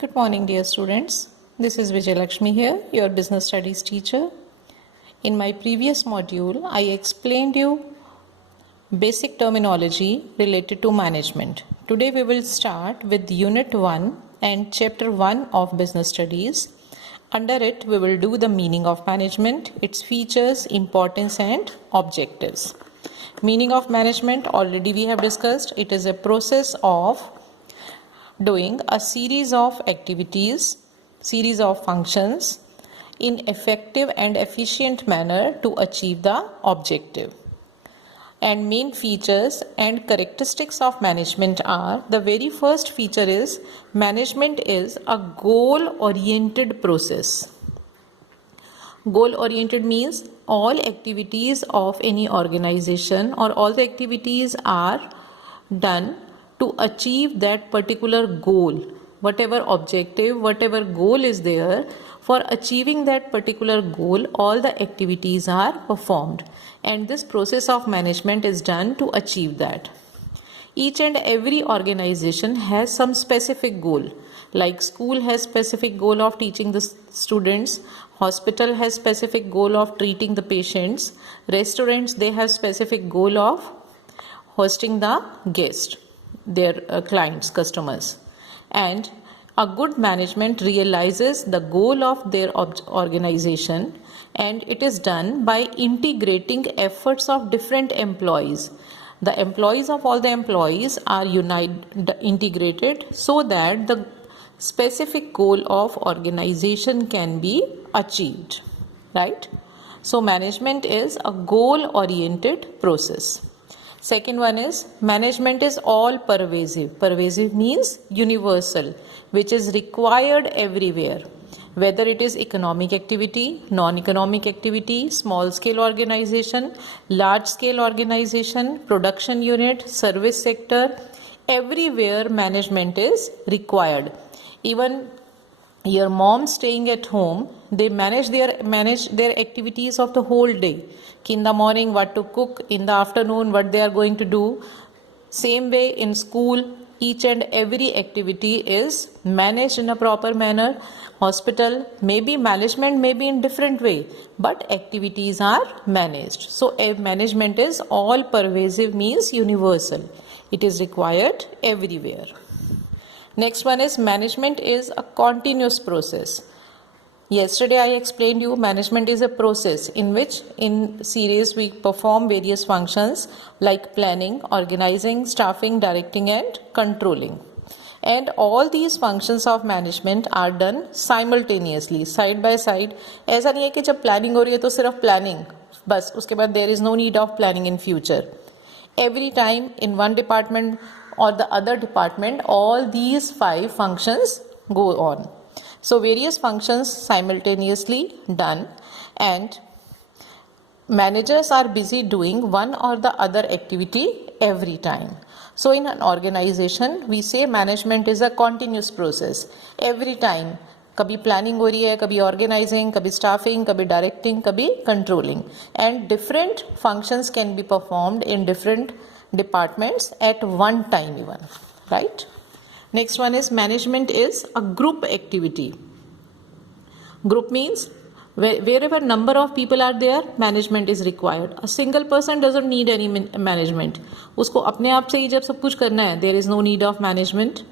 Good morning, dear students. This is Vijay Lakshmi here, your business studies teacher. In my previous module, I explained you basic terminology related to management. Today we will start with Unit 1 and Chapter 1 of Business Studies. Under it, we will do the meaning of management, its features, importance and objectives. Meaning of management, already we have discussed. It is a process of doing a series of activities, series of functions in effective and efficient manner to achieve the objective. And main features and characteristics of management are, the very first feature is management is a goal-oriented process. Goal-oriented means all activities of any organization or all the activities are done to achieve that particular goal. Whatever objective, whatever goal is there, for achieving that particular goal, all the activities are performed. And this process of management is done to achieve that. Each and every organization has some specific goal. Like school has specific goal of teaching the students, hospital has specific goal of treating the patients, restaurants, they have specific goal of hosting the guest, their clients, customers. And a good management realizes the goal of their organization, and it is done by integrating efforts of different employees. The employees of all the employees are integrated so that the specific goal of organization can be achieved, right? So management is a goal-oriented process. Second one is management is all pervasive. Pervasive means universal, which is required everywhere. Whether it is economic activity, non-economic activity, small-scale organization, large-scale organization, production unit, service sector, everywhere management is required. Even your mom staying at home, they manage their activities of the whole day. In the morning what to cook, in the afternoon what they are going to do. Same way in school, each and every activity is managed in a proper manner. Hospital, maybe management may be in different way, but activities are managed. So management is all pervasive means universal. It is required everywhere. Next one is management is a continuous process. Yesterday I explained you management is a process in which in series we perform various functions like planning, organizing, staffing, directing and controlling. And all these functions of management are done simultaneously, side by side. ऐसा नहीं है कि जब planning हो रही है तो सिर्फ planning, बस उसके बाद there is no need of planning in future. Every time in one department or the other department, all these 5 functions go on. So various functions simultaneously done, and managers are busy doing one or the other activity every time. So in an organization, we say management is a continuous process. Every time, कभी planning हो रही है, कभी organizing, कभी staffing, कभी directing, कभी controlling. And different functions can be performed in different departments at one time even, right? Next one is management is a group activity. Group means wherever number of people are there, management is required. A single person doesn't need any management. उसको अपने आप से ही जब सब कुछ करना है, there is no need of management.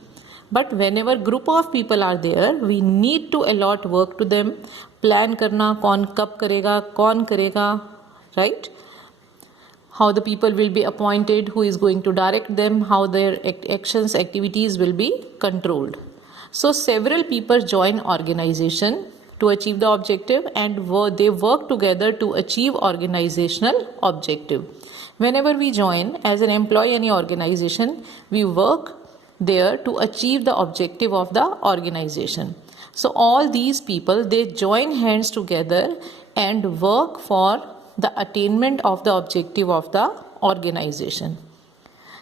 But whenever group of people are there, we need to allot work to them. Plan करना, कौन कब करेगा, right? How the people will be appointed, who is going to direct them, how their actions, activities will be controlled. So several people join organization to achieve the objective, and they work together to achieve organizational objective. Whenever we join as an employee in any organization, we work there to achieve the objective of the organization. So all these people, they join hands together and work for the attainment of the objective of the organization.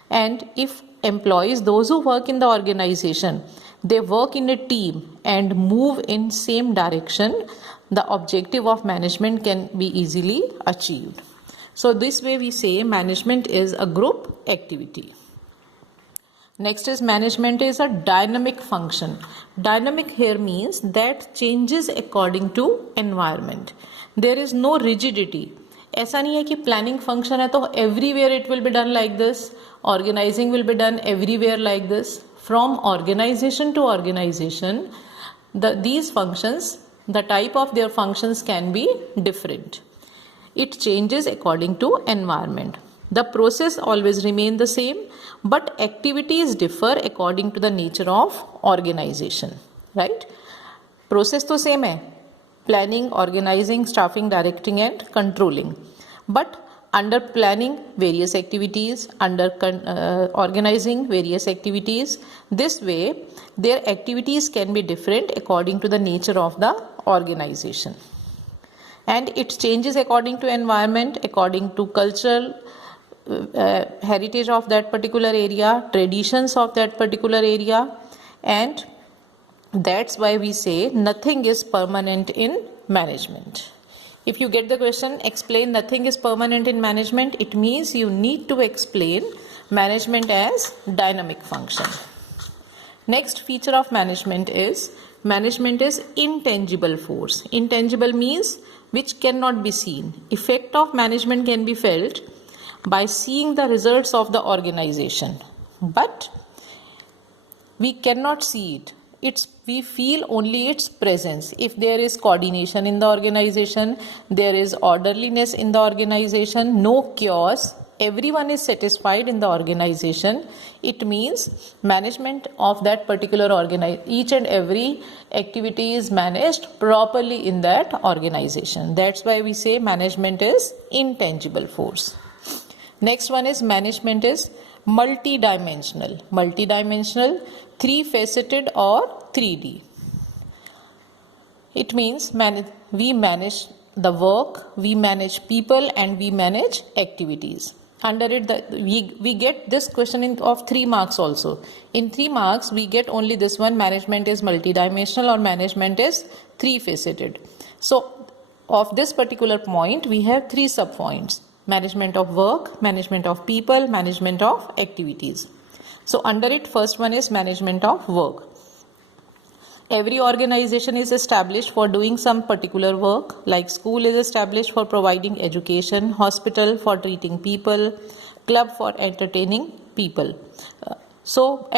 And if employees, those who work in the organization, they work in a team and move in same direction, the objective of management can be easily achieved. So this way we say management is a group activity. Next is management is a dynamic function. Dynamic here means that changes according to environment. There is no rigidity. ऐसा नहीं है कि planning function है तो everywhere it will be done like this, organising will be done everywhere like this. From organisation to organisation these functions, the type of their functions can be different. It changes according to environment. The process always remain the same, but activities differ according to the nature of organization. Right? Process तो same है, planning, organizing, staffing, directing and controlling. But under planning various activities, under organizing various activities. This way their activities can be different according to the nature of the organization. And it changes according to environment, according to cultural heritage of that particular area, traditions of that particular area, and that's why we say nothing is permanent in management. If you get the question, explain nothing is permanent in management, it means you need to explain management as dynamic function. Next feature of management is intangible force. Intangible means which cannot be seen. Effect of management can be felt by seeing the results of the organization, but we cannot see it. We feel only its presence. If there is coordination in the organization, there is orderliness in the organization, no chaos, everyone is satisfied in the organization, it means management of that particular each and every activity is managed properly in that organization. That's why we say management is intangible force. Next one is management is multidimensional. Multidimensional, three-faceted or 3D. It means we manage the work, we manage people and we manage activities. Under it we get this question of 3 marks also. In 3 marks we get only this one, management is multidimensional or management is three-faceted. So of this particular point we have 3 sub-points: management of work, management of people, management of activities. So under it, first one is management of work. Every organization is established for doing some particular work, like school is established for providing education, hospital for treating people, club for entertaining people.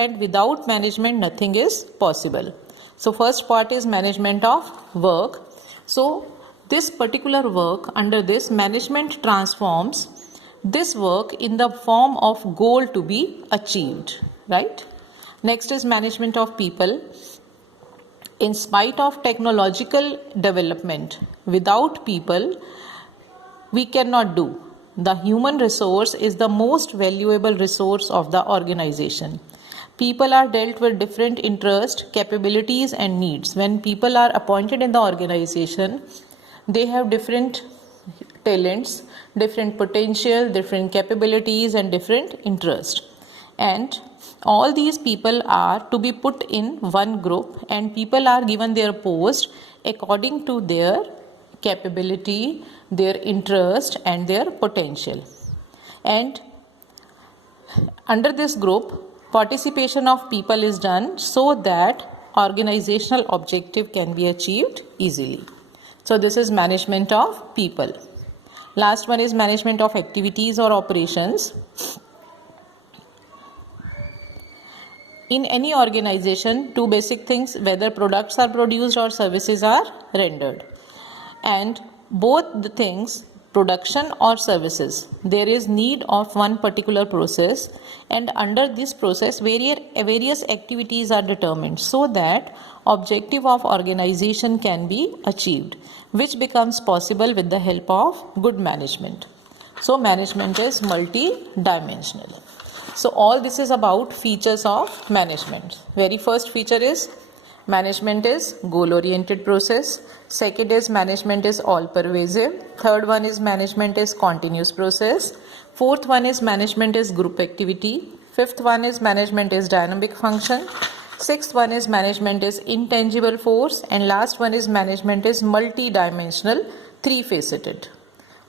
And without management nothing is possible. So first part is management of work. So this particular work, under this, management transforms this work in the form of goal to be achieved, right? Next is management of people. In spite of technological development, without people we cannot do. The human resource is the most valuable resource of the organization. People are dealt with different interests, capabilities and needs. When people are appointed in the organization, they have different talents, different potential, different capabilities and different interests. And all these people are to be put in one group, and people are given their post according to their capability, their interest and their potential. And under this group, participation of people is done so that organizational objective can be achieved easily. So this is management of people. Last one is management of activities or operations. In any organization, 2 basic things, whether products are produced or services are rendered. And both the things, production or services, there is need of one particular process, and under this process various activities are determined so that objective of organization can be achieved, which becomes possible with the help of good management. So management is multi-dimensional. So all this is about features of management. Very first feature is management is goal-oriented process. Second is management is all-pervasive. Third one is management is continuous process. Fourth one is management is group activity. Fifth one is management is dynamic function. Sixth one is management is intangible force. And last one is management is multi-dimensional, three-faceted.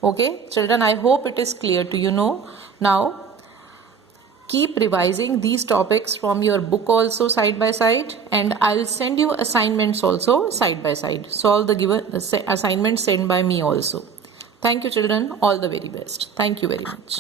Okay, children, I hope it is clear to you now. Keep revising these topics from your book also side by side, and I'll send you assignments also side by side. Solve the given assignments sent by me also. Thank you children, all the very best. Thank you very much.